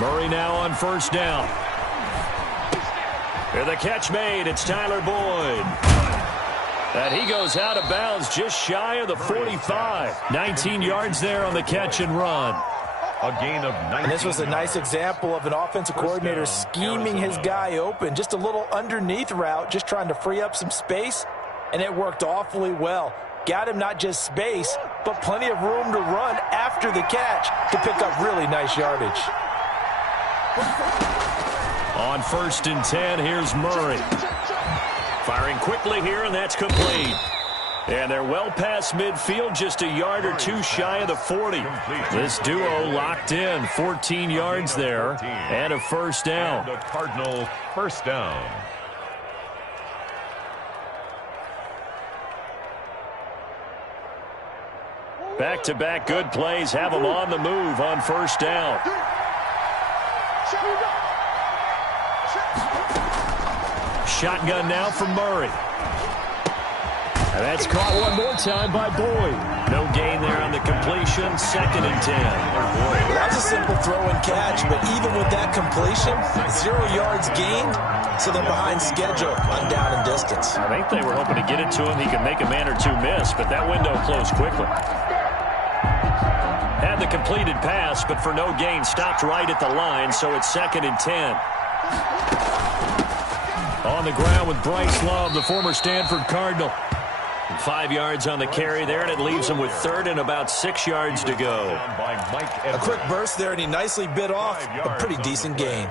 Murray now on first down. And the catch made. It's Tyler Boyd. And he goes out of bounds just shy of the 45. 19 yards there on the catch and run. A gain of 19. And this was a nice example of an offensive coordinator scheming his guy open. Just a little underneath route, just trying to free up some space, and it worked awfully well. Got him not just space, but plenty of room to run after the catch to pick up really nice yardage. On first and 10, here's Murray. Firing quickly here, and that's complete. And they're well past midfield, just a yard or two shy of the 40. This duo locked in, 14 yards there, and a first down. And the Cardinals first down. Back-to-back good plays have them on the move on first down. Shotgun now from Murray. And that's caught one more time by Boyd. No gain there on the completion. Second and 10. Well, that's a simple throw and catch, but even with that completion, 0 yards gained, so they're behind schedule on down and distance. I think they were hoping to get it to him. He could make a man or two miss, but that window closed quickly. Had the completed pass, but for no gain, stopped right at the line, so it's second and 10. On the ground with Bryce Love, the former Stanford Cardinal. 5 yards on the carry there, and it leaves him with third and about 6 yards to go. A quick burst there, and he nicely bit off a pretty decent gain.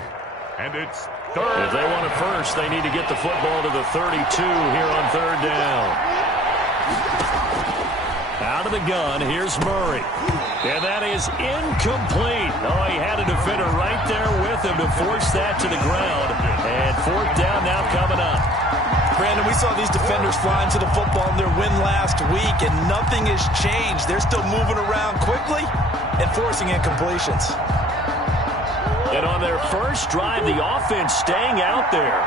And it's third. If they want it first, they need to get the football to the 32 here on third down. Out of the gun, here's Murray. And that is incomplete. Oh, he had a defender right there with him to force that to the ground. And fourth down now coming up. Brandon, we saw these defenders flying to the football in their win last week, and nothing has changed. They're still moving around quickly and forcing incompletions. And on their first drive, the offense staying out there.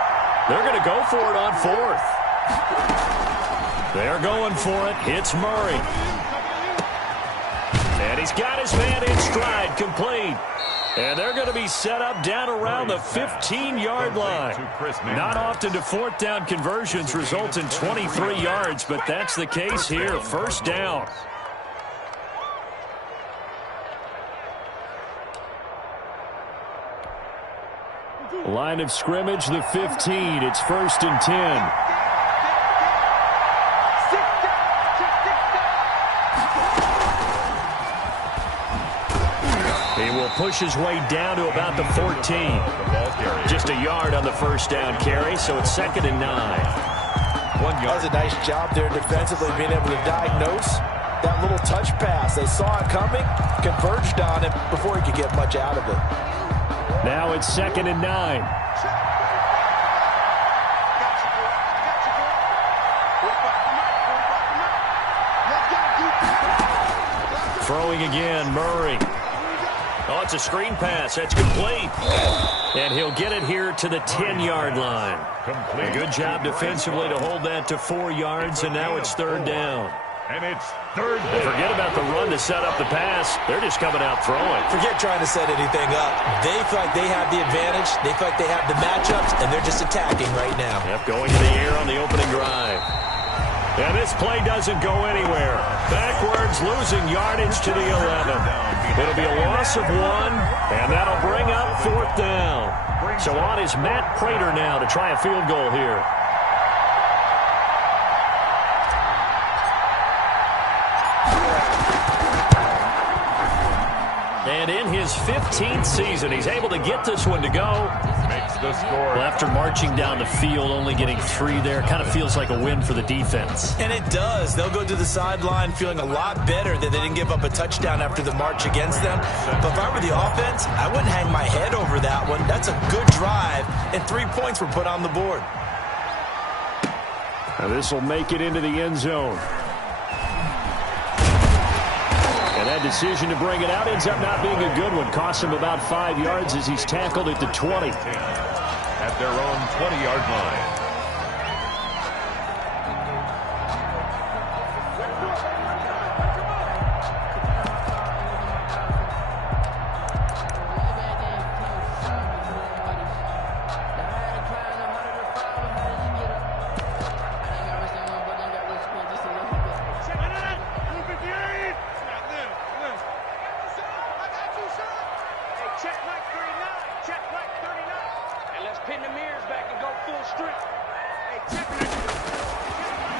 They're going to go for it on fourth. They're going for it. Hits Murray. And he's got his man in stride, complete. And they're going to be set up down around the 15-yard line. Not often do fourth down conversions result in 23 yards, but that's the case here. First down. Line of scrimmage, the 15. It's first and 10. He will push his way down to about the 14. Just a yard on the first down carry, so it's second and 9. 1 yard. That was a nice job there defensively, being able to diagnose that little touch pass. They saw it coming, converged on it before he could get much out of it. Now it's second and 9. Throwing again, Murray. Oh, it's a screen pass. That's complete. And he'll get it here to the 10-yard line. A good job defensively to hold that to 4 yards, and now it's third down. And it's third down. Forget about the run to set up the pass. They're just coming out throwing. Forget trying to set anything up. They feel like they have the advantage. They feel like they have the matchups, and they're just attacking right now. Yep, going to the air on the opening drive. And this play doesn't go anywhere. Backwards, losing yardage to the 11. It'll be a loss of 1, and that'll bring up fourth down. So on is Matt Prater now to try a field goal here. And in his 15th season, he's able to get this one to go. Makes the score. Well, after marching down the field, only getting 3 there, kind of feels like a win for the defense. And it does. They'll go to the sideline feeling a lot better that they didn't give up a touchdown after the march against them. But if I were the offense, I wouldn't hang my head over that one. That's a good drive, and 3 points were put on the board. Now this will make it into the end zone. And that decision to bring it out ends up not being a good one. Costs him about 5 yards as he's tackled at the 20. At their own 20-yard line.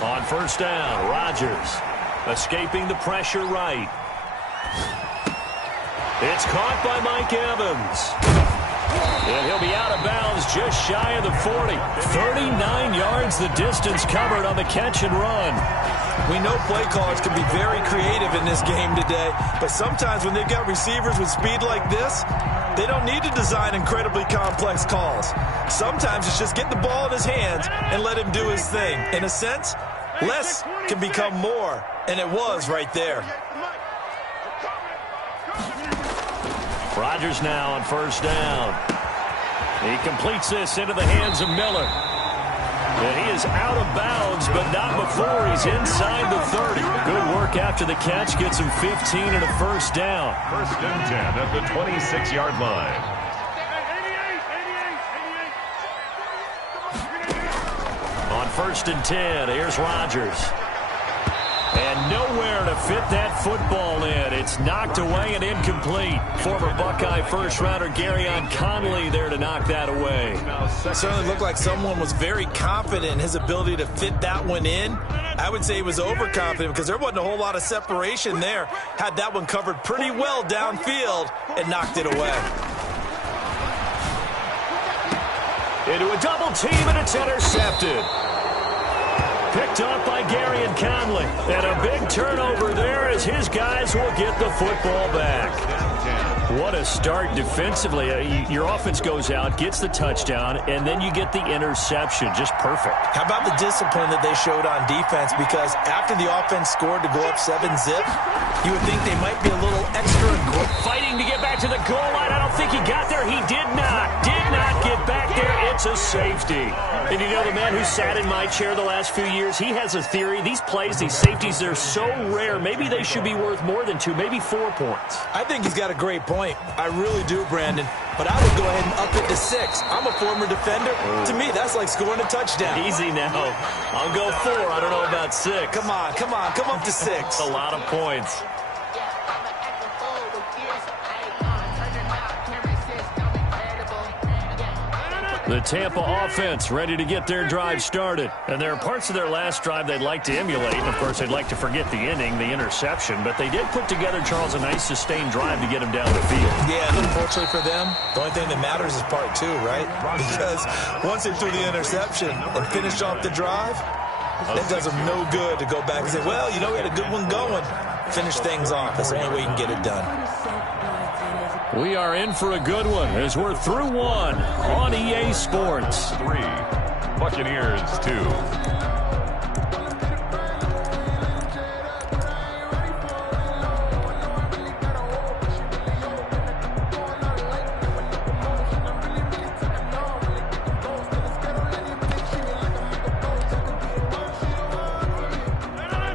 On first down, Rodgers escaping the pressure right. It's caught by Mike Evans. And he'll be out of bounds just shy of the 40. 39 yards the distance covered on the catch and run. We know play callers can be very creative in this game today, but sometimes when they've got receivers with speed like this, they don't need to design incredibly complex calls. Sometimes it's just get the ball in his hands and let him do his thing. In a sense, less can become more, and it was right there. Rodgers now on first down. He completes this into the hands of Miller. And he is out of bounds, but not before he's inside the 30. Good work after the catch. Gets him 15 and a first down. First and 10 at the 26-yard line. On first and 10, here's Rodgers. And nowhere to fit that football in. It's knocked away and incomplete. Former Buckeye first-rounder Garyon Conley there to knock that away. It certainly looked like someone was very confident in his ability to fit that one in. I would say he was overconfident because there wasn't a whole lot of separation there. Had that one covered pretty well downfield and knocked it away. Into a double team, and it's intercepted. Picked off by Garyon Conley. And a big turnover there as his guys will get the football back. What a start defensively. Your offense goes out, gets the touchdown, and then you get the interception. Just perfect. How about the discipline that they showed on defense? Because after the offense scored to go up 7-zip, you would think they might be a little extra fighting to get back to the goal line. I don't think he got there. He did not get back there. It's a safety. And you know, the man who sat in my chair the last few years, he has a theory. These plays, these safeties, they're so rare. Maybe they should be worth more than 2, maybe 4 points. I think he's got a great point. I really do, Brandon. But I would go ahead and up it to 6. I'm a former defender. To me, that's like scoring a touchdown. Easy now. I'll go 4. I don't know about 6. Come on. Come up to 6. A lot of points. The Tampa offense ready to get their drive started. And there are parts of their last drive they'd like to emulate. And, of course, they'd like to forget the inning, the interception. But they did put together, Charles, a nice sustained drive to get him down the field. Yeah, and unfortunately for them, the only thing that matters is part 2, right? Because once they threw the interception and finished off the drive, that does them no good to go back and say, well, you know, we had a good one going. Finish things off. That's the only way you can get it done. We are in for a good one as we're through 1 on EA Sports. 3, Buccaneers 2.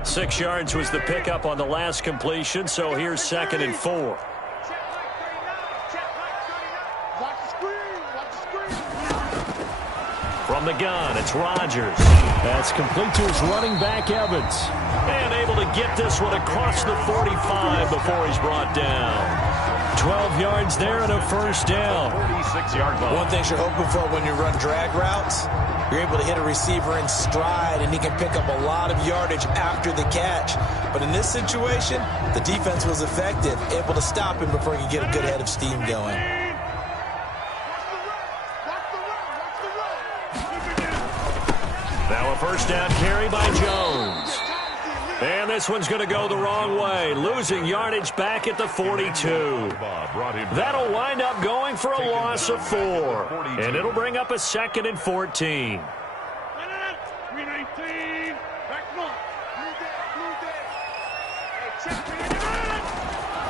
Six yards was the pickup on the last completion, so here's 2nd and 4. From the gun, it's Rodgers. That's complete to his running back, Evans. And able to get this one across the 45 before he's brought down. 12 yards there and a first down. 46-yard line. One thing you're hoping for when you run drag routes, you're able to hit a receiver in stride, and he can pick up a lot of yardage after the catch. But in this situation, the defense was effective, able to stop him before he could get a good head of steam going. Now a first down carry by Jones. And this one's going to go the wrong way, losing yardage back at the 42. That'll wind up going for a loss of 4. And it'll bring up a 2nd and 14.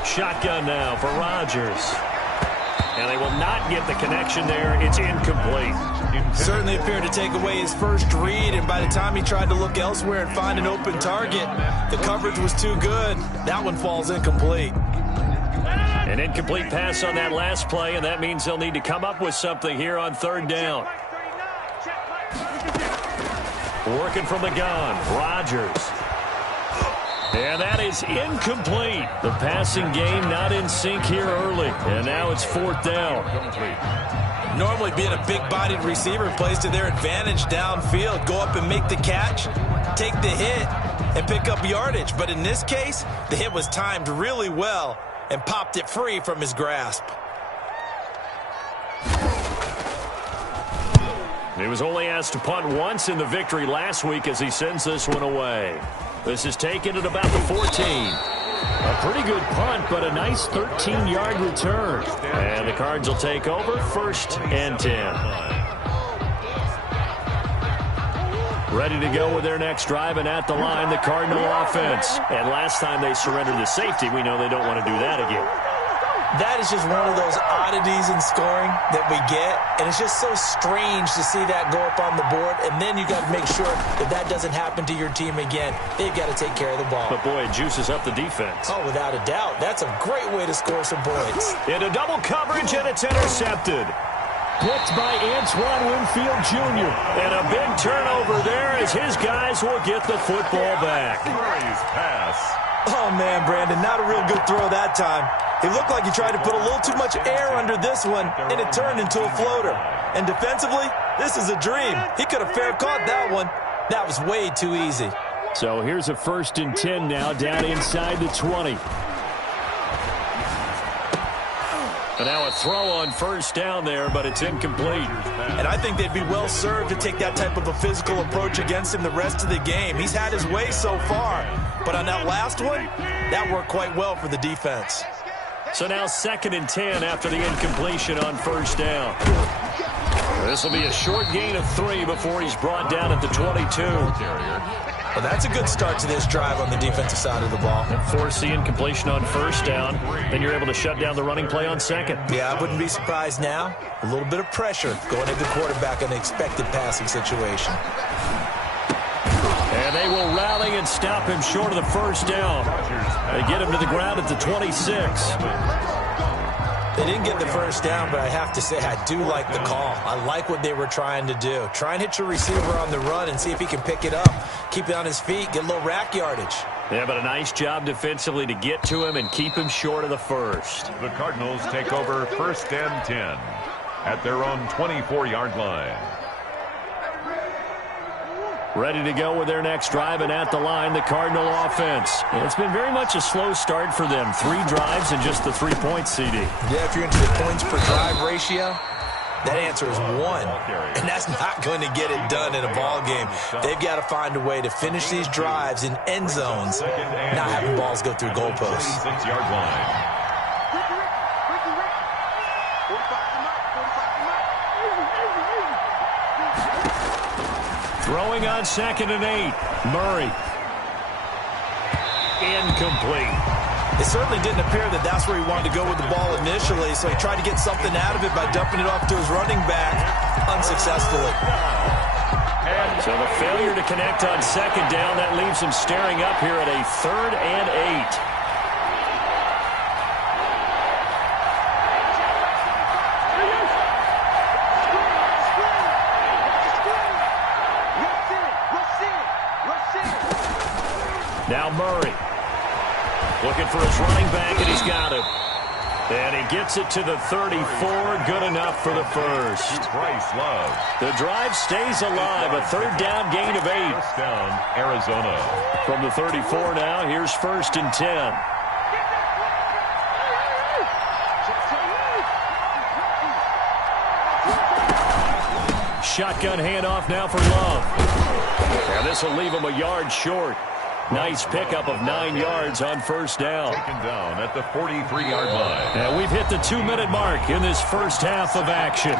Shotgun now for Rodgers. And they will not get the connection there. It's incomplete. Certainly appeared to take away his first read, and by the time he tried to look elsewhere and find an open target, the coverage was too good. That one falls incomplete. An incomplete pass on that last play, and that means they'll need to come up with something here on 3rd down. Working from the gun, Rodgers. And that is incomplete. The passing game not in sync here early. And now it's 4th down. Normally being a big-bodied receiver plays to their advantage downfield. Go up and make the catch, take the hit, and pick up yardage. But in this case, the hit was timed really well and popped it free from his grasp. He was only asked to punt once in the victory last week as he sends this one away. This is taken at about the 14. A pretty good punt, but a nice 13-yard return. And the Cards will take over 1st and 10. Ready to go with their next drive, and at the line, the Cardinal offense. And last time they surrendered the safety, we know they don't want to do that again. That is just one of those oddities in scoring that we get, and it's just so strange to see that go up on the board, and then you got to make sure that that doesn't happen to your team again. They've got to take care of the ball. But, boy, it juices up the defense. Oh, without a doubt. That's a great way to score some points. Into double coverage, and it's intercepted. Picked by Antoine Winfield Jr. And a big turnover there as his guys will get the football back. Nice pass. Oh, man, Brandon, not a real good throw that time. It looked like he tried to put a little too much air under this one, and it turned into a floater. And defensively, this is a dream. He could have fair caught that one. That was way too easy. So here's a 1st and 10 now, down inside the 20. And now a throw on 1st down there, but it's incomplete. And I think they'd be well served to take that type of a physical approach against him the rest of the game. He's had his way so far, but on that last one, that worked quite well for the defense. So now 2nd and 10 after the incompletion on 1st down. This will be a short gain of 3 before he's brought down at the 22. Well, that's a good start to this drive on the defensive side of the ball. Force the incompletion on 1st down, then you're able to shut down the running play on 2nd. Yeah, I wouldn't be surprised now. A little bit of pressure going at the quarterback in the expected passing situation. And they will rally and stop him short of the 1st down. They get him to the ground at the 26. They didn't get the 1st down, but I have to say I do like the call. I like what they were trying to do. Try and hit your receiver on the run and see if he can pick it up. Keep it on his feet, get a little rack yardage. Yeah, but a nice job defensively to get to him and keep him short of the 1st. The Cardinals take over 1st and 10 at their own 24-yard line. Ready to go with their next drive, and at the line, the Cardinal offense. And it's been very much a slow start for them. 3 drives and just the 3 points, CD. Yeah, if you're into the points per drive ratio, that answer is 1. And that's not going to get it done in a ball game. They've got to find a way to finish these drives in end zones, not having balls go through goalposts. 46-yard line. Throwing on 2nd and 8. Murray. Incomplete. It certainly didn't appear that that's where he wanted to go with the ball initially, so he tried to get something out of it by dumping it off to his running back unsuccessfully. So the failure to connect on 2nd down, that leaves him staring up here at a 3rd and 8. Now Murray, looking for his running back, and he's got him. And he gets it to the 34, good enough for the 1st. Bryce Love. The drive stays alive, a 3rd down gain of 8. 1st down, Arizona. From the 34 now, here's 1st and 10. Shotgun handoff now for Love. And this will leave him a yard short. Nice pickup of 9 yards on 1st down. Taken down at the 43-yard line. And we've hit the 2-minute mark in this first half of action.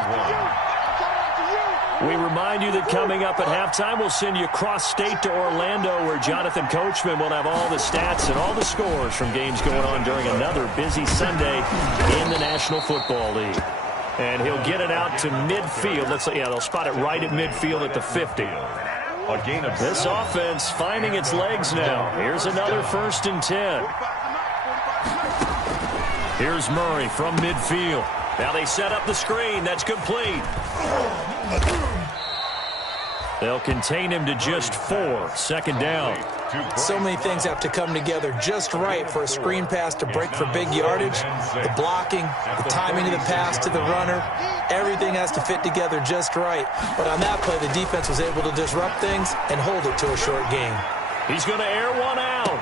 We remind you that coming up at halftime, we'll send you cross-state to Orlando, where Jonathan Coachman will have all the stats and all the scores from games going on during another busy Sunday in the National Football League. And he'll get it out to midfield. They'll spot it right at midfield at the 50. A gain of This offense finding its legs now. Here's another 1st and 10. Here's Murray from midfield. Now they set up the screen. That's complete. They'll contain him to just 4. Second down. So many things have to come together just right for a screen pass to break for big yardage. The blocking, the timing of the pass to the runner, everything has to fit together just right. But on that play, the defense was able to disrupt things and hold it to a short gain. He's going to air one out.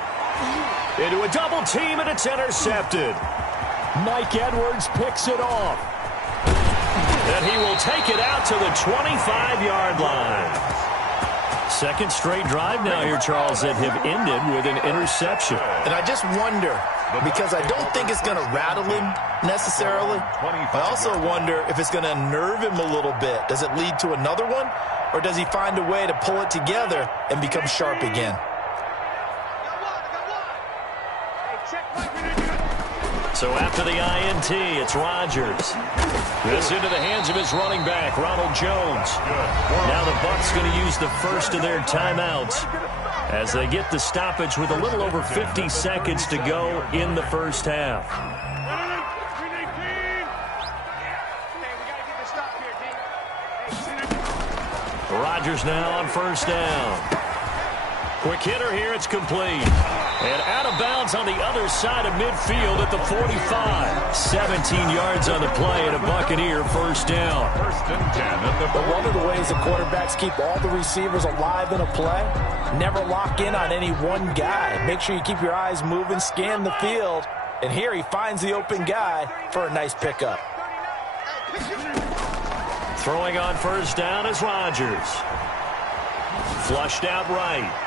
Into a double team, and it's intercepted. Mike Edwards picks it off. And he will take it out to the 25-yard line. Second straight drive now here, Charles, that have ended with an interception. And I just wonder, because I don't think it's going to rattle him necessarily. I also wonder if it's going to unnerve him a little bit. Does it lead to another one? Or does he find a way to pull it together and become sharp again? So after the INT, it's Rodgers. This into the hands of his running back, Ronald Jones. Now the Bucs going to use the first of their timeouts as they get the stoppage with a little over 50 seconds to go in the first half. Rodgers now on first down. Quick hitter here, it's complete. And out of bounds on the other side of midfield at the 45. 17 yards on the play and a Buccaneer first down. First and 10 at the But one of the ways the quarterbacks keep all the receivers alive in a play, never lock in on any one guy. Make sure you keep your eyes moving, scan the field. And here he finds the open guy for a nice pickup. Throwing on first down is Rodgers. Flushed out right.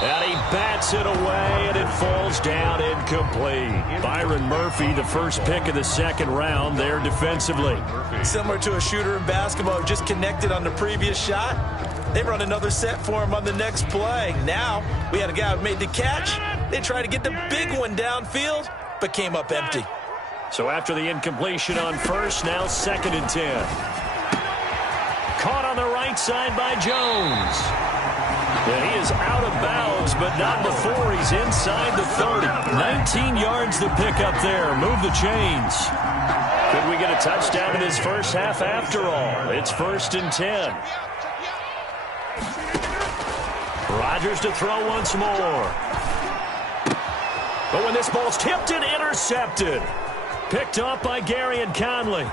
And he bats it away, and it falls down incomplete. Byron Murphy, the first pick of the second round there defensively. Similar to a shooter in basketball who just connected on the previous shot. They run another set for him on the next play. Now, we had a guy who made the catch. They tried to get the big one downfield, but came up empty. So after the incompletion on first, now second and 10. Caught on the right side by Jones. And he is out of bounds, but not before he's inside the 30. 19 yards to pick up there. Move the chains. Could we get a touchdown in this first half after all? It's first and 10. Rodgers to throw once more. But when this ball's tipped and intercepted. Picked up by Gary and Conley.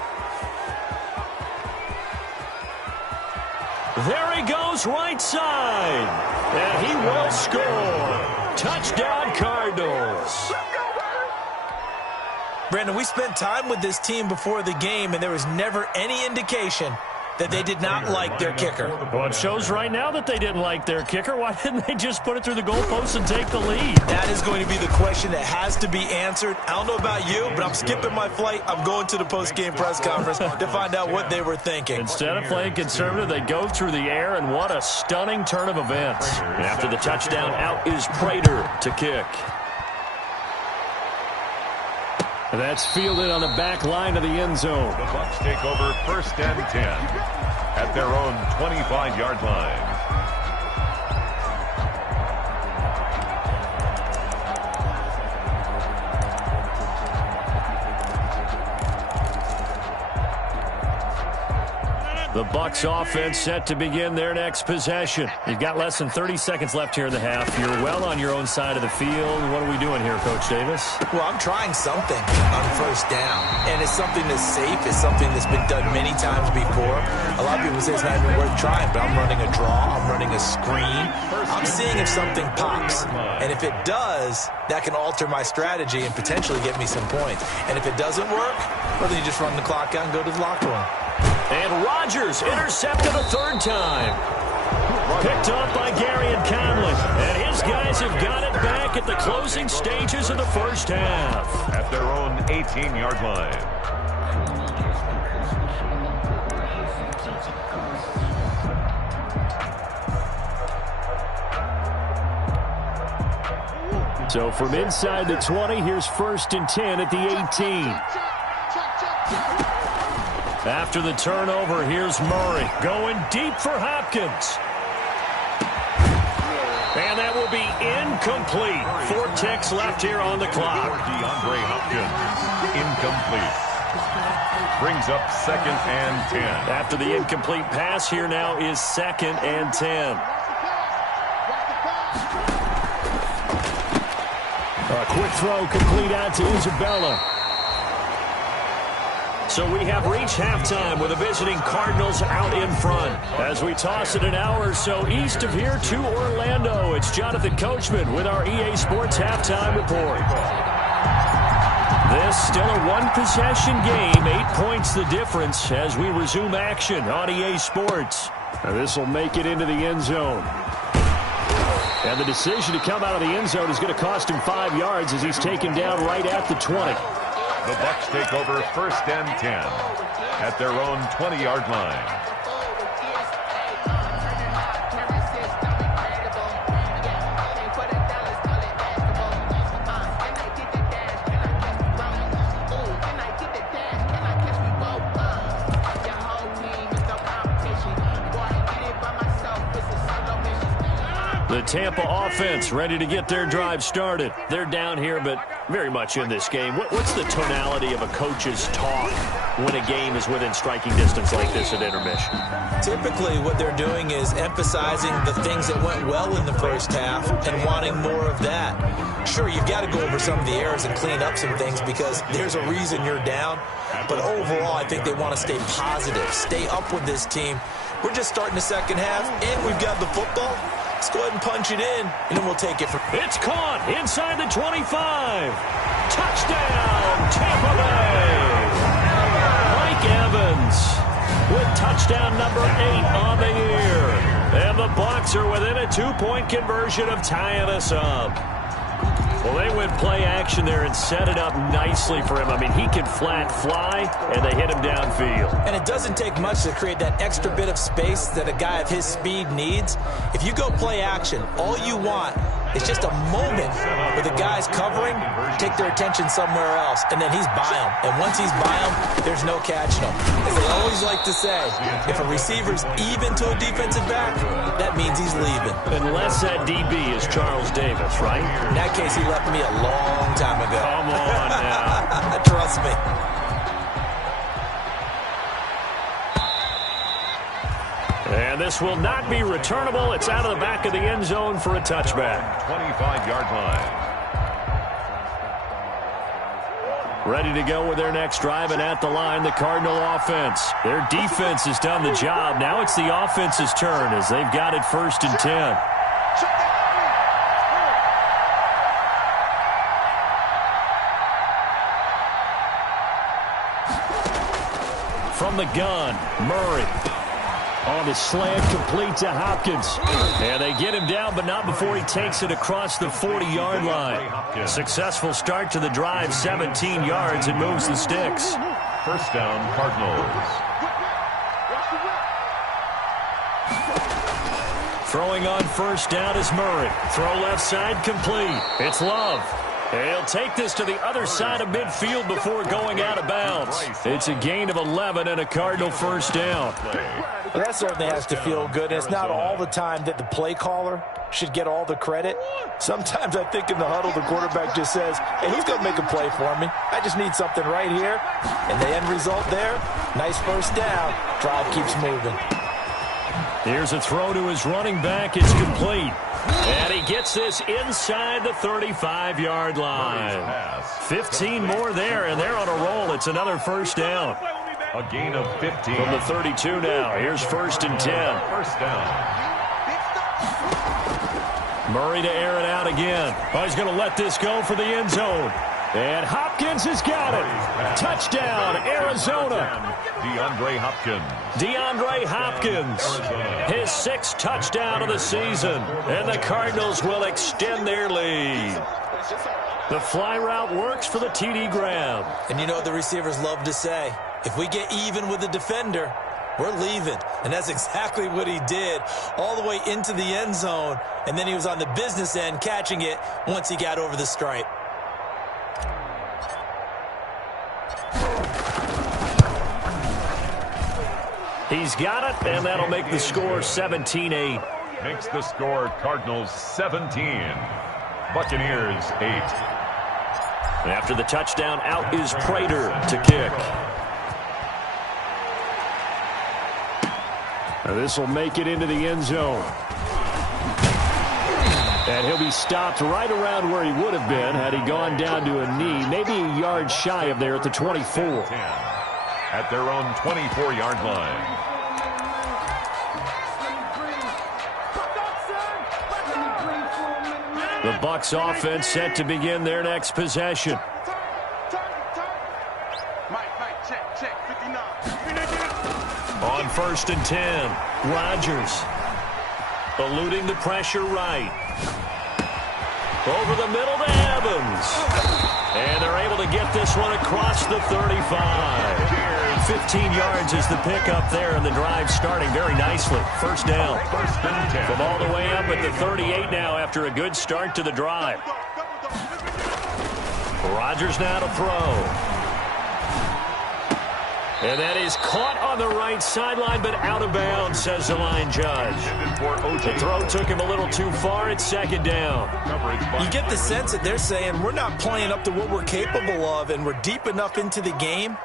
There he goes, right side. And he will score. Touchdown, Cardinals. Brandon, we spent time with this team before the game, and there was never any indication that they did not like their kicker. Well, it shows right now that they didn't like their kicker. Why didn't they just put it through the goalpost and take the lead? That is going to be the question that has to be answered. I don't know about you, but I'm skipping my flight. I'm going to the post-game press conference to find out what they were thinking. Instead of playing conservative, they go through the air, and what a stunning turn of events. And after the touchdown, out is Prater to kick. That's fielded on the back line of the end zone. The Bucs take over first and 10 at their own 25-yard line. The Bucs offense set to begin their next possession. You've got less than 30 seconds left here in the half. You're well on your own side of the field. What are we doing here, Coach Davis? Well, I'm trying something on first down, and it's something that's safe. It's something that's been done many times before. A lot of people say it's not even worth trying, but I'm running a draw. I'm running a screen. I'm seeing if something pops, and if it does, that can alter my strategy and potentially get me some points. And if it doesn't work, well, then you just run the clock out and go to the locker room. And Rodgers intercepted a third time. Picked up by Gary and Conley. And his guys have got it back at the closing stages of the first half. At their own 18-yard line. So from inside the 20, here's first and 10 at the 18. After the turnover, here's Murray going deep for Hopkins. And that will be incomplete. 4 ticks left here on the clock. DeAndre Hopkins, incomplete. Brings up 2nd and 10. After the incomplete pass, here now is 2nd and 10. A quick throw complete out to Isabella. So we have reached halftime with the visiting Cardinals out in front. As we toss it an hour or so east of here to Orlando, it's Jonathan Coachman with our EA Sports Halftime Report. This still a one-possession game, 8 points the difference as we resume action on EA Sports. Now this will make it into the end zone. And the decision to come out of the end zone is going to cost him 5 yards as he's taken down right at the 20. The Bucs take over 1st and 10 at their own 20-yard line. The Tampa offense ready to get their drive started. They're down here, but very much in this game. What's the tonality of a coach's talk when a game is within striking distance like this at intermission? Typically, what they're doing is emphasizing the things that went well in the first half and wanting more of that. Sure, you've got to go over some of the errors and clean up some things because there's a reason you're down. But overall, I think they want to stay positive, stay up with this team. We're just starting the second half, and we've got the football. Let's go ahead and punch it in, and then we'll take it from... It's caught inside the 25. Touchdown, Tampa Bay. Mike Evans with touchdown number 8 on the year. And the Bucs are within a 2-point conversion of tying us up. Well, they went play action there and set it up nicely for him. I mean, he can flat fly, and they hit him downfield. And it doesn't take much to create that extra bit of space that a guy of his speed needs. If you go play action, all you want is just a moment where the guy's covering, take their attention somewhere else, and then he's by him. And once he's by him, there's no catching him. As they always like to say, if a receiver's even to a defensive back, that means he's leaving. Unless that DB is Charles Davis, right? In that case, he left me a long time ago. Come on now. Trust me. And this will not be returnable. It's out of the back of the end zone for a touchback. 25-yard line. Ready to go with their next drive, and at the line, the Cardinal offense. Their defense has done the job. Now it's the offense's turn as they've got it 1st and 10. From the gun, Murray. On the slant, complete to Hopkins. And they get him down, but not before he takes it across the 40-yard line. Successful start to the drive, 17 yards, and moves the sticks. 1st down, Cardinals. Throwing on 1st down is Murray. Throw left side, complete. It's Love. He'll take this to the other side of midfield before going out of bounds. It's a gain of 11 and a Cardinal 1st down. Well, that certainly has to feel good. And it's not all the time that the play caller should get all the credit. Sometimes I think in the huddle, the quarterback just says, hey, who's going to make a play for me? I just need something right here. And the end result there, nice 1st down. Drive keeps moving. Here's a throw to his running back. It's complete. And he gets this inside the 35-yard line. 15 more there, and they're on a roll. It's another 1st down. A gain of 15. From the 32 now. Here's 1st and 10. 1st down. Murray to air it out again. Oh, he's going to let this go for the end zone. And Hopkins has got it. Touchdown, Arizona. DeAndre Hopkins. DeAndre Hopkins. His 6th touchdown of the season. And the Cardinals will extend their lead. The fly route works for the TD grab. And you know what the receivers love to say? If we get even with the defender, we're leaving. And that's exactly what he did all the way into the end zone. And then he was on the business end catching it once he got over the stripe. He's got it, and that'll make the score 17-8. Makes the score Cardinals 17. Buccaneers 8. After the touchdown, out is Prater to kick. This will make it into the end zone. And he'll be stopped right around where he would have been had he gone down to a knee, maybe a yard shy of there at the 24. At their own 24-yard line. The Bucs offense set to begin their next possession. On 1st and 10, Rodgers eluding the pressure right. Over the middle to Evans. And they're able to get this one across the 35. 15 yards is the pickup there, and the drive starting very nicely. First down. From all the way up at the 38 now after a good start to the drive. Rodgers now to throw. And that is caught on the right sideline, but out of bounds, says the line judge. The throw took him a little too far. It's second down. You get the sense that they're saying we're not playing up to what we're capable of, and we're deep enough into the game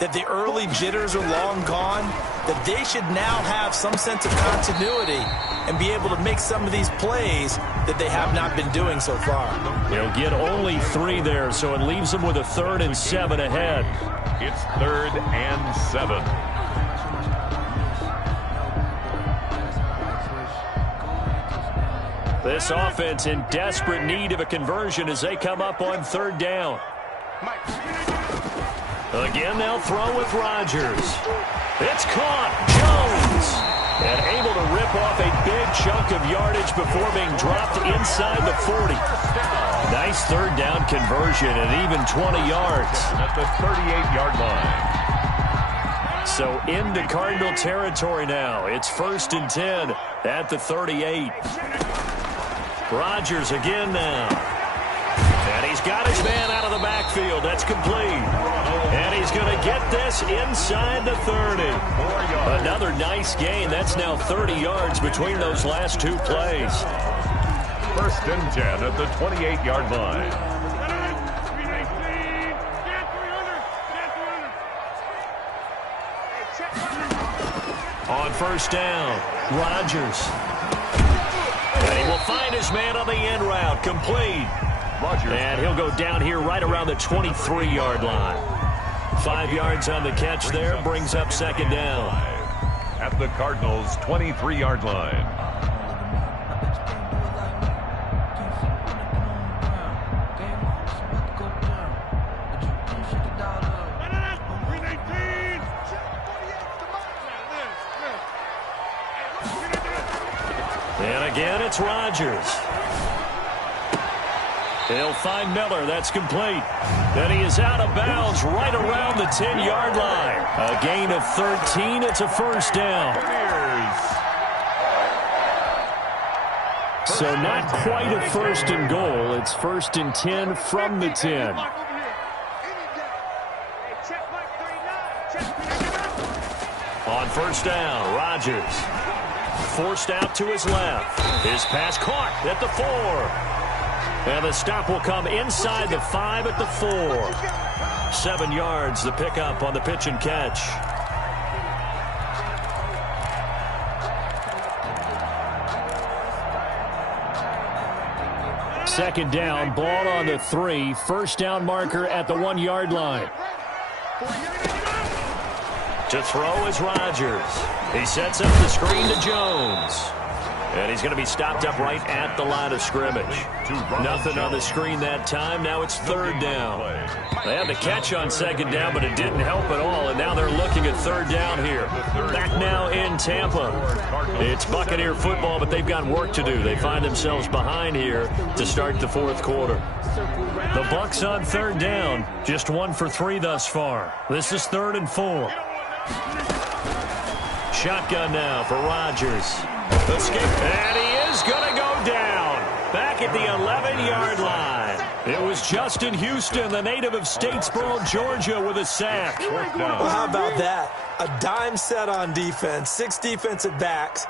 that the early jitters are long gone, that they should now have some sense of continuity and be able to make some of these plays that they have not been doing so far. They'll get only 3 there, so it leaves them with a 3rd and 7 ahead. It's 3rd and 7. This offense in desperate need of a conversion as they come up on 3rd down. Again, they'll throw with Rodgers. It's caught. Jones. And able to rip off a big chunk of yardage before being dropped inside the 40. Nice 3rd down conversion at even 20 yards. At the 38-yard line. So into Cardinal territory now. It's 1st and 10 at the 38. Rodgers again now. And he's got his man out of the backfield. That's complete. And he's going to get this inside the 30. Another nice gain. That's now 30 yards between those last 2 plays. 1st and 10 at the 28-yard line. On 1st down, Rodgers. And he will find his man on the end route. Complete. And he'll go down here right around the 23-yard line. 5 yards on the catch there, brings up 2nd down. At the Cardinals' 23-yard line. And again, it's Rodgers. He'll find Miller. That's complete. And he is out of bounds right around the 10-yard line. A gain of 13. It's a 1st down. So not quite a 1st and goal. It's 1st and 10 from the 10. On 1st down, Rodgers. Forced out to his left. His pass caught at the 4. And the stop will come inside the 5 at the 4. 7 yards, the pickup on the pitch and catch. Second down, ball on the 3. 1st down marker at the 1-yard line. To throw is Rodgers. He sets up the screen to Jones. And he's going to be stopped up right at the line of scrimmage. Nothing on the screen that time. Now it's 3rd down. They had the catch on 2nd down, but it didn't help at all. And now they're looking at 3rd down here. Back now in Tampa. It's Buccaneer football, but they've got work to do. They find themselves behind here to start the 4th quarter. The Bucs on 3rd down. Just 1 for 3 thus far. This is 3rd and 4. Shotgun now for Rodgers. Escape. And he is going to go down. Back at the 11-yard line. It was Justin Houston, the native of Statesboro, Georgia, with a sack. Well, how about that? A dime set on defense. 6 defensive backs.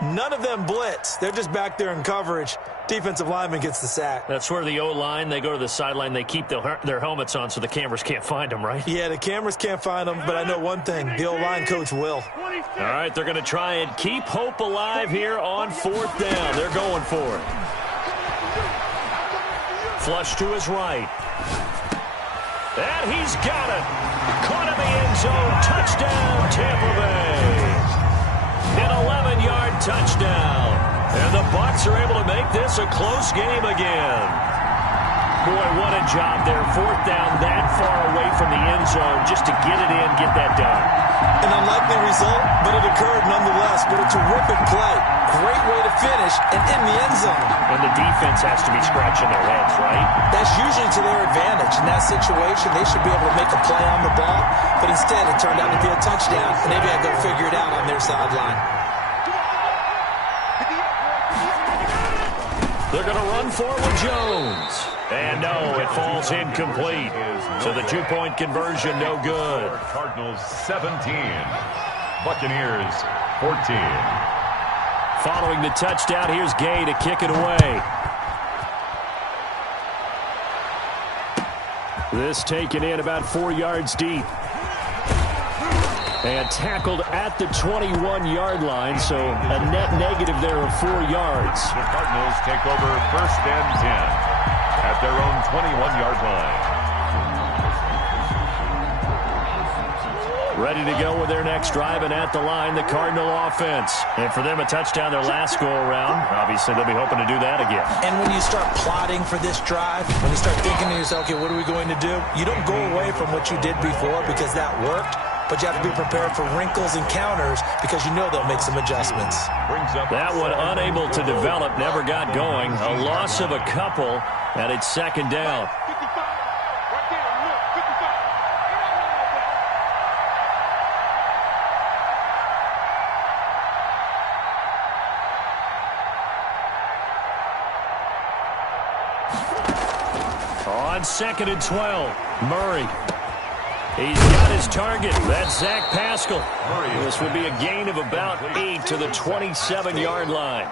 None of them blitz. They're just back there in coverage. Defensive lineman gets the sack. That's where the O-line, they go to the sideline, they keep their helmets on so the cameras can't find them, right? Yeah, the cameras can't find them, but I know one thing. The O-line coach will. All right, they're going to try and keep hope alive here on 4th down. They're going for it. Flush to his right. And he's got it. Caught in the end zone. Touchdown, Tampa Bay. An 11-yard touchdown. And the Bucs are able to make this a close game again. Boy, what a job there. 4th down that far away from the end zone just to get it in, get that done. An unlikely result, but it occurred nonetheless. But a terrific play. Great way to finish and in the end zone. And the defense has to be scratching their heads, right? That's usually to their advantage. In that situation, they should be able to make a play on the ball. But instead, it turned out to be a touchdown. And maybe I go figure it out on their sideline. They're going to run for it with Jones. And no, it falls incomplete. So the 2-point conversion, no good. Cardinals 17, Buccaneers 14. Following the touchdown, here's Gay to kick it away. This taken in about 4 yards deep. And tackled at the 21-yard line, so a net negative there of 4 yards. The Cardinals take over 1st and 10 at their own 21-yard line. Ready to go with their next drive, and at the line, the Cardinal offense. And for them, a touchdown their last go-around. Obviously, they'll be hoping to do that again. And when you start plotting for this drive, when you start thinking to yourself, okay, what are we going to do? You don't go away from what you did before because that worked. But you have to be prepared for wrinkles and counters because you know they'll make some adjustments. That one unable to develop, never got going. A loss of a couple, and it's 2nd down. On 2nd and 12, Murray. He's got his target. That's Zach Pascal. This will be a gain of about 8 to the 27-yard line.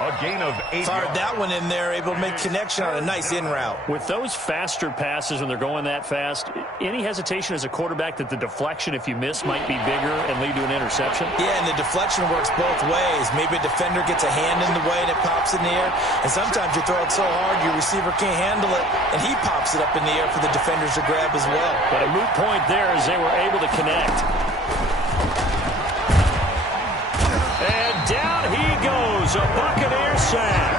A gain of 8 Fired that one in there, able to make connection on a nice in route. With those faster passes when they're going that fast, any hesitation as a quarterback that the deflection, if you miss, might be bigger and lead to an interception? Yeah, and the deflection works both ways. Maybe a defender gets a hand in the way and it pops in the air. And sometimes you throw it so hard your receiver can't handle it, and he pops it up in the air for the defenders to grab as well. But a moot point there as they were able to connect. And down he goes, a Buccaneer sack.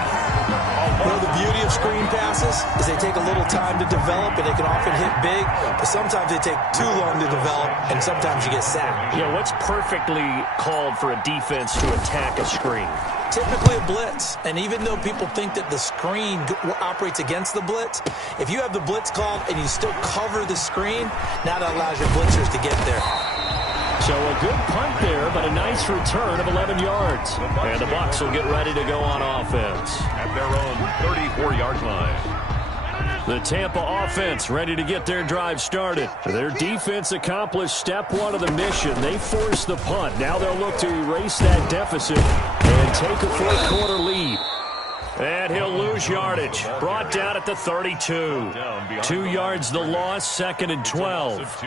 Well, the beauty of screen passes is they take a little time to develop, and they can often hit big, but sometimes they take too long to develop, and sometimes you get sacked. Yeah, what's perfectly called for a defense to attack a screen? Typically a blitz, and even though people think that the screen operates against the blitz, if you have the blitz called and you still cover the screen, now that allows your blitzers to get there. So a good punt there, but a nice return of 11 yards. And the Bucs will get ready to go on offense. At their own 34-yard line. The Tampa offense ready to get their drive started. Their defense accomplished step 1 of the mission. They forced the punt. Now they'll look to erase that deficit and take a fourth-quarter lead. And he'll lose yardage. Brought down at the 32. 2 yards the loss, 2nd and 12.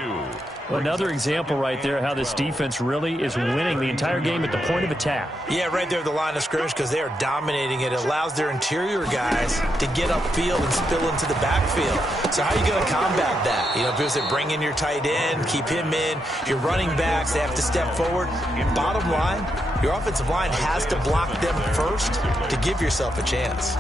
Another example right there how this defense really is winning the entire game at the point of attack. Yeah, right there at the line of scrimmage because they are dominating it. It allows their interior guys to get upfield and spill into the backfield. So how are you going to combat that? You know, people say bring in your tight end, keep him in. Your running backs, they have to step forward. Bottom line, your offensive line has to block them first to give yourself a chance.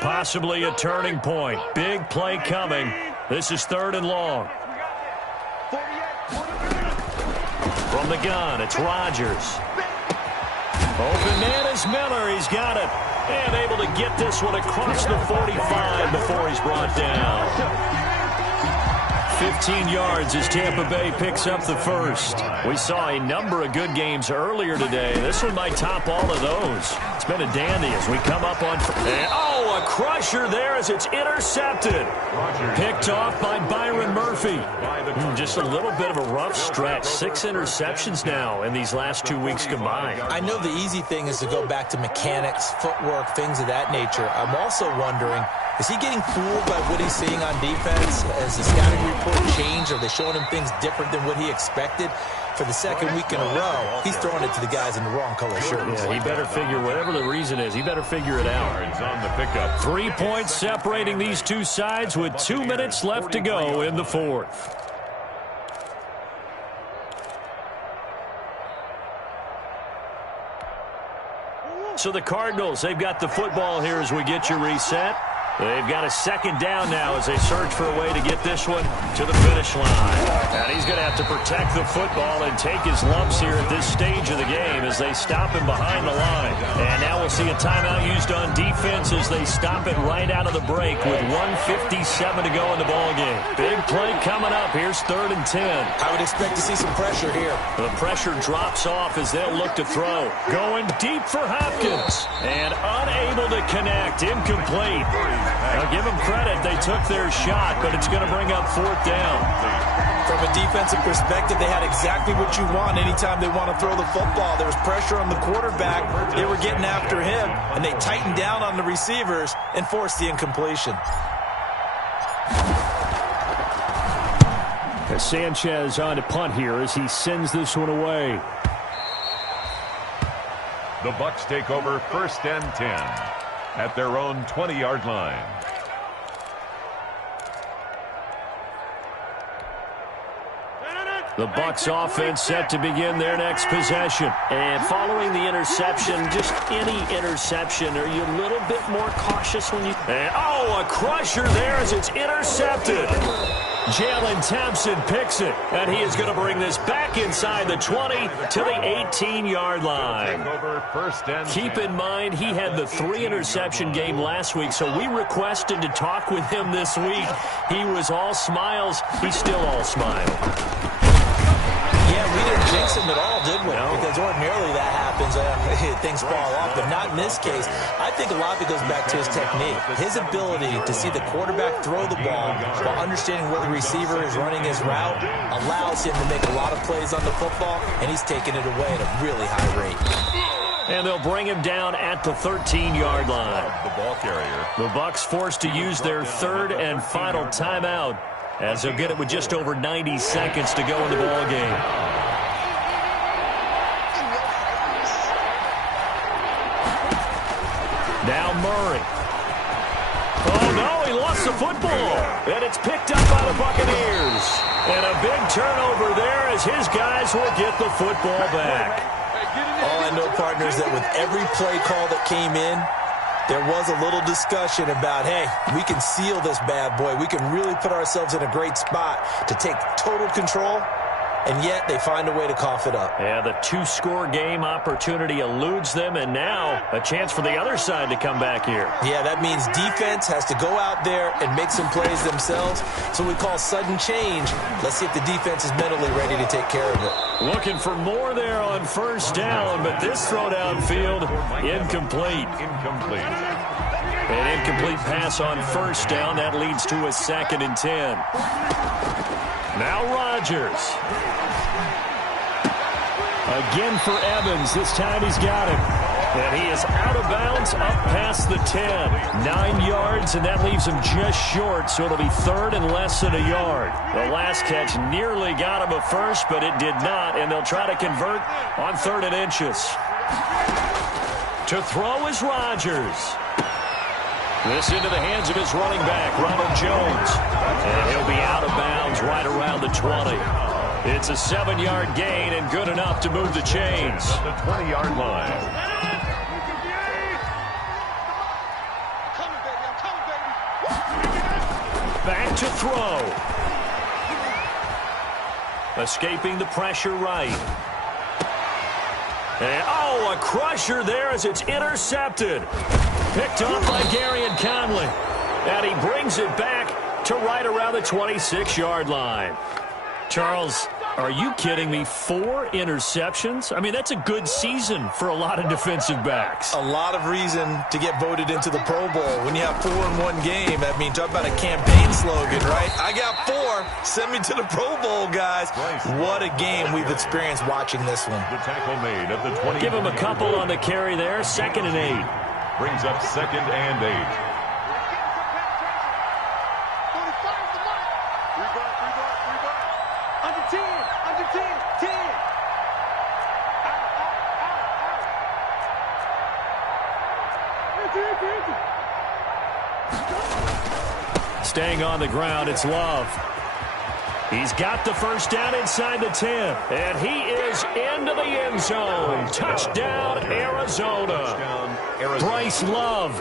Possibly a turning point. Big play coming. This is 3rd and long. From the gun, it's Rodgers. Open man is Miller. He's got it. And able to get this one across the 45 before he's brought down. 15 yards as Tampa Bay picks up the first. We saw a number of good games earlier today. This one might top all of those. It's been a dandy as we come up on... And, oh, a crusher there as it's intercepted. Picked off by Byron Murphy. Just a little bit of a rough stretch. 6 interceptions now in these last 2 weeks combined. I know the easy thing is to go back to mechanics, footwork, things of that nature. I'm also wondering, is he getting fooled by what he's seeing on defense? Has the scouting report changed? Are they showing him things different than what he expected? For the second week in a row, he's throwing it to the guys in the wrong color shirt. Yeah, he better figure, whatever the reason is, he better figure it out. On the pickup. 3 points separating these two sides with 2 minutes left to go in the fourth. So the Cardinals, they've got the football here as we get you reset. They've got a second down now as they search for a way to get this one to the finish line. And he's going to have to protect the football and take his lumps here at this stage of the game as they stop him behind the line. And now we'll see a timeout used on defense as they stop it right out of the break with 1:57 to go in the ballgame. Big play coming up. Here's 3rd and 10. I would expect to see some pressure here. The pressure drops off as they'll look to throw. Going deep for Hopkins. And unable to connect. Incomplete. Now, give them credit. They took their shot, but it's going to bring up 4th down. From a defensive perspective, they had exactly what you want anytime they want to throw the football. There was pressure on the quarterback. They were getting after him, and they tightened down on the receivers and forced the incompletion. Sanchez on to punt here as he sends this one away. The Bucs take over 1st and 10 at their own 20-yard line. The Bucs offense set to begin their next possession. And following the interception, just any interception, are you a little bit more cautious when you... And, oh, a crusher there as it's intercepted. Jalen Thompson picks it, and he is going to bring this back inside the 20 to the 18-yard line. Keep in mind, he had the 3-interception game last week, so we requested to talk with him this week. He was all smiles. He's still all smile. Yeah, we didn't jinx him at all, did we? No. Because ordinarily that happens, things fall off, but not in this case. I think a lot of it goes back to his technique. His ability to see the quarterback throw the ball while understanding where the receiver is running his route allows him to make a lot of plays on the football, and he's taking it away at a really high rate. And they'll bring him down at the 13-yard line. The ball carrier. The Bucs forced to use their 3rd and final timeout, as they'll get it with just over 90 seconds to go in the ball game. Now Murray. Oh, no, he lost the football. And it's picked up by the Buccaneers. And a big turnover there as his guys will get the football back. All I know, partners, that with every play call that came in, there was a little discussion about, hey, we can seal this bad boy. We can really put ourselves in a great spot to take total control, and yet they find a way to cough it up. Yeah, the 2-score game opportunity eludes them, and now a chance for the other side to come back here. Yeah, that means defense has to go out there and make some plays themselves. So we call sudden change. Let's see if the defense is mentally ready to take care of it. Looking for more there on 1st down, but this throw downfield, incomplete. An incomplete pass on 1st down. That leads to a 2nd and 10. Now Rodgers. Again for Evans. This time he's got him. And he is out of bounds up past the 10. 9 yards, and that leaves him just short, so it'll be 3rd and less than a yard. The last catch nearly got him a first, but it did not, and they'll try to convert on 3rd and inches. To throw is Rodgers. This into the hands of his running back, Ronald Jones. And he'll be out of bounds right around the 20. It's a 7-yard gain and good enough to move the chains. At the 20-yard line. Back to throw. Escaping the pressure right. And, oh, a crusher there as it's intercepted. Picked off by Gary and Conley. And he brings it back to right around the 26-yard line. Charles, are you kidding me? 4 interceptions? I mean, that's a good season for a lot of defensive backs. A lot of reason to get voted into the Pro Bowl. When you have 4 in one game, I mean, talk about a campaign slogan, right? I got 4. Send me to the Pro Bowl, guys. What a game we've experienced watching this one. The tackle made at the 20. Give him a couple on the carry there. 2nd and 8. Brings up 2nd and 8. Staying on the ground, it's Love. He's got the first down inside the 10. And he is into the end zone. Touchdown, Arizona. Bryce Love,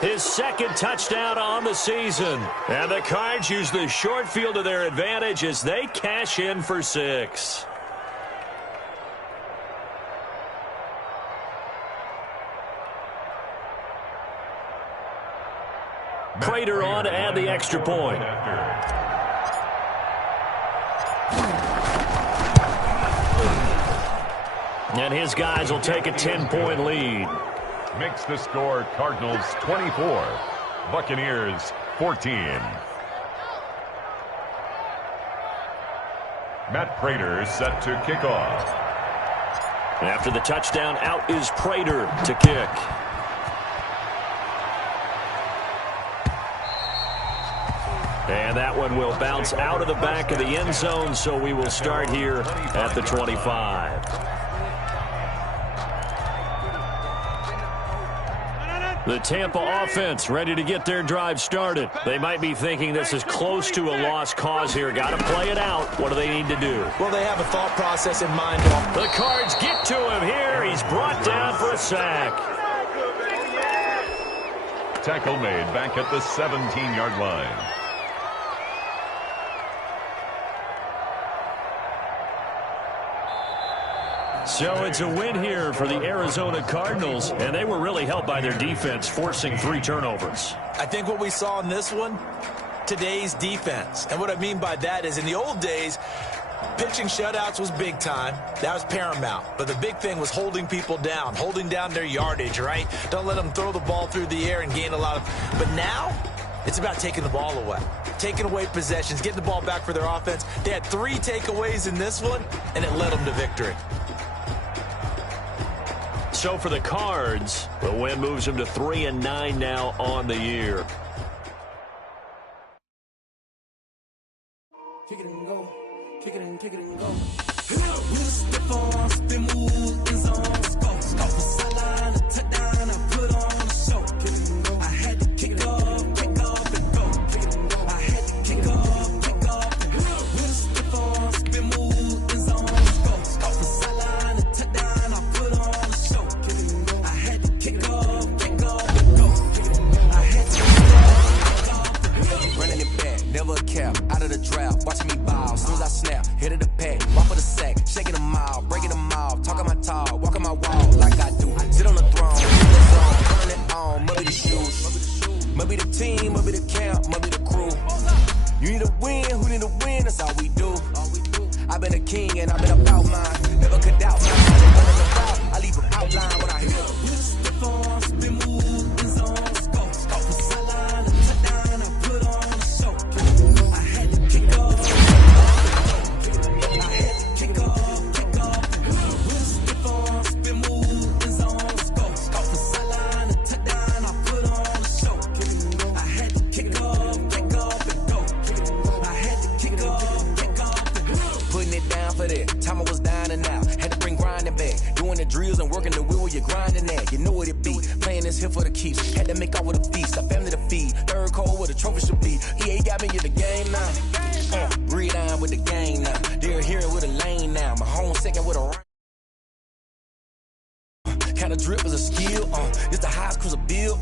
his 2nd touchdown on the season. And the Cards use the short field to their advantage as they cash in for 6. Prater on to add the extra point. And his guys will take a 10-point lead. Makes the score Cardinals 24, Buccaneers 14. Matt Prater set to kick off. After the touchdown, out is Prater to kick. And that one will bounce out of the back of the end zone, so we will start here at the 25. The Tampa offense ready to get their drive started. They might be thinking this is close to a lost cause here. Got to play it out. What do they need to do? Well, they have a thought process in mind. The Cards get to him here. He's brought down for a sack. Tackle made back at the 17-yard line. So it's a win here for the Arizona Cardinals, and they were really helped by their defense, forcing 3 turnovers. I think what we saw in this one, today's defense. And what I mean by that is in the old days, pitching shutouts was big time. That was paramount. But the big thing was holding people down, holding down their yardage, right? Don't let them throw the ball through the air and gain a lot of... But now, it's about taking the ball away. Taking away possessions, getting the ball back for their offense. They had 3 takeaways in this one, and it led them to victory. So for the Cards, the win moves them to 3-9 now on the year. Kick it and go. Kick it and kick it and go. We just step on, spin move, in zone, go. Go for sideline, a touchdown, I put on a show. Kick it and go. I had to kick off and go. Kick it and go. I had to kick off and go. We just step on, spin move, in zone, go. Go for sideline, a touchdown, I put on a show. Kick it and go. I had to kick off and go. Kick it and go. I had to kick off and go. Running it back, never a cap, out of the draft, watching me ball. As soon as I snap, hit of the pack, walk for the sack, shaking them out, breaking them out, talking my talk, walking my wall like I do. Sit on the throne, turn it on, maybe the shoes, maybe the team, maybe the camp, maybe the crew. You need a win, who need a win? That's all we do. I've been a king and I've been about mine, never could doubt mine. I leave an outline when I hear it. Step on, spin move, in zone, go for sideline, a touchdown, I put on a show. I had to kick off. Time I was down and out, had to bring grinding back. Doing the drills and working the wheel where you're grinding at. You know what it be, playing this here for the keeps. Had to make out with a feast, a family to feed. Third cold where the trophy should be. EA got me in the game now. Breed on with the game now. They're hearing with a lane now. My home second with a kind of drip is a skill. It's the highest cruiser build.